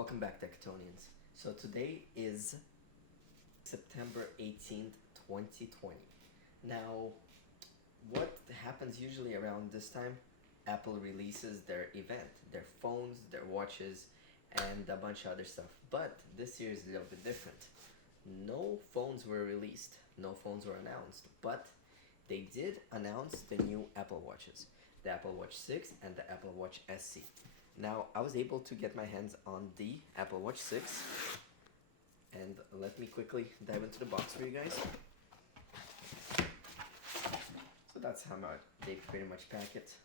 welcome back Techatonians. So today is September 18th, 2020. Now, what happens usually around this time? Apple releases their event, their phones, their watches, and a bunch of other stuff. But this year is a little bit different. No phones were released, no phones were announced, but they did announce the new Apple Watches, the Apple Watch 6 and the Apple Watch SE. Now, I was able to get my hands on the Apple Watch 6, and let me quickly dive into the box for you guys. So that's how they pretty much pack it.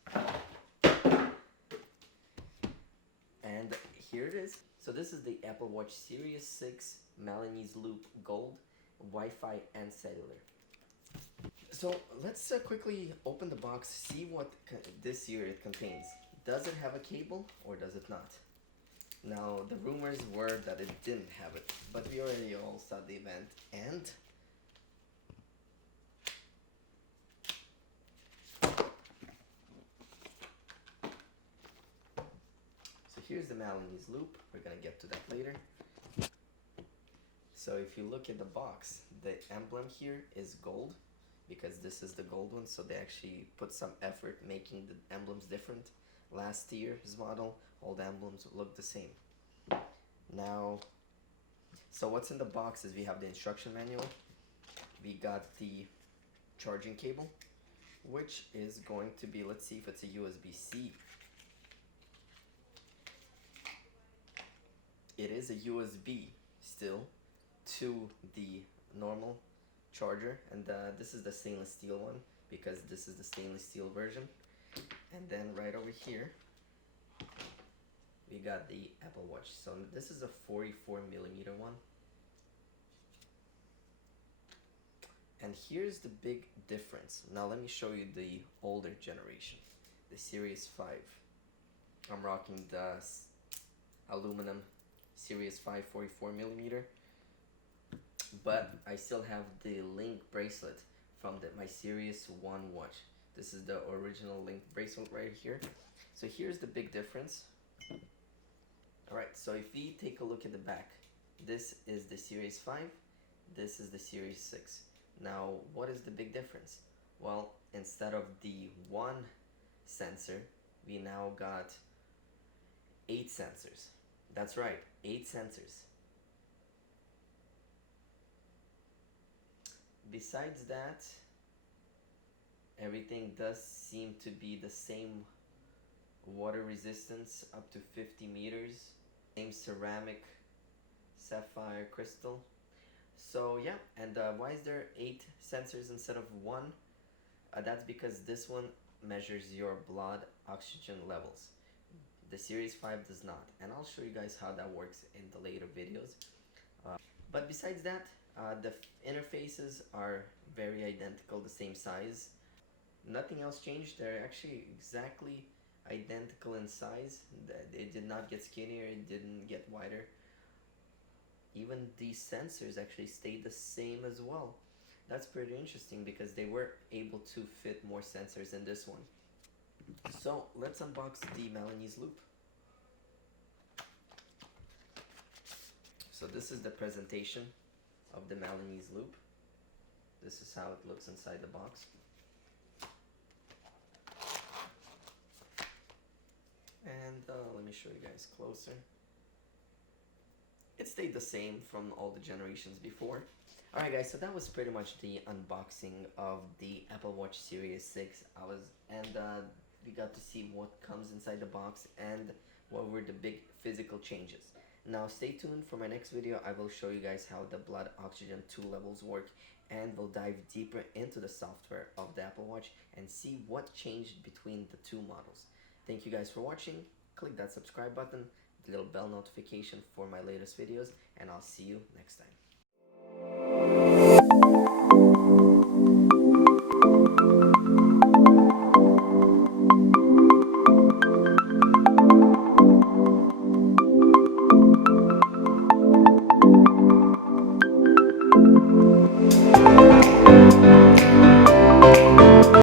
And here it is. So this is the Apple Watch Series 6 Milanese Loop Gold, Wi-Fi and cellular. So let's quickly open the box, see what this year it contains. Does it have a cable or does it not? Now, the rumors were that it didn't have it, but we already all saw the event, and so here's the Milanese loop. We're gonna get to that later. So if you look at the box, the emblem here is gold, because this is the gold one, so they actually put some effort making the emblems different. Last year's model, all the emblems look the same. Now, so what's in the box is we have the instruction manual, we got the charging cable, which is going to be, let's see if it's a USB-C. It is a USB still to the normal charger, and this is the stainless steel one, because this is the stainless steel version. And then right over here we got the Apple Watch. So this is a 44mm one, and here's the big difference. Now let me show you the older generation, the Series 5. I'm rocking the aluminum Series 5 44mm, but I still have the Link bracelet from my Series 1 watch. This is the original Link bracelet right here. So here's the big difference. Alright, so if we take a look at the back, this is the Series 5, this is the Series 6. Now, what is the big difference? Well, instead of the one sensor, we now got 8 sensors. That's right, 8 sensors. Besides that, everything does seem to be the same water resistance up to 50 meters, same ceramic sapphire crystal. So yeah, and why is there 8 sensors instead of 1? That's because this one measures your blood oxygen levels. The Series 5 does not, and I'll show you guys how that works in the later videos. But besides that, the interfaces are very identical, the same size. Nothing else changed. They're actually exactly identical in size. It did not get skinnier, it didn't get wider. Even these sensors actually stayed the same as well. That's pretty interesting because they were able to fit more sensors in this one. So let's unbox the Milanese loop. So this is the presentation of the Milanese loop. This is how it looks inside the box. And let me show you guys closer. It stayed the same from all the generations before. Alright guys, so that was pretty much the unboxing of the Apple Watch Series 6. We got to see what comes inside the box and what were the big physical changes. Now stay tuned for my next video. I will show you guys how the blood oxygen 2 levels work, and we'll dive deeper into the software of the Apple Watch and see what changed between the two models. Thank you guys for watching. Click that subscribe button, the little bell notification for my latest videos, and I'll see you next time.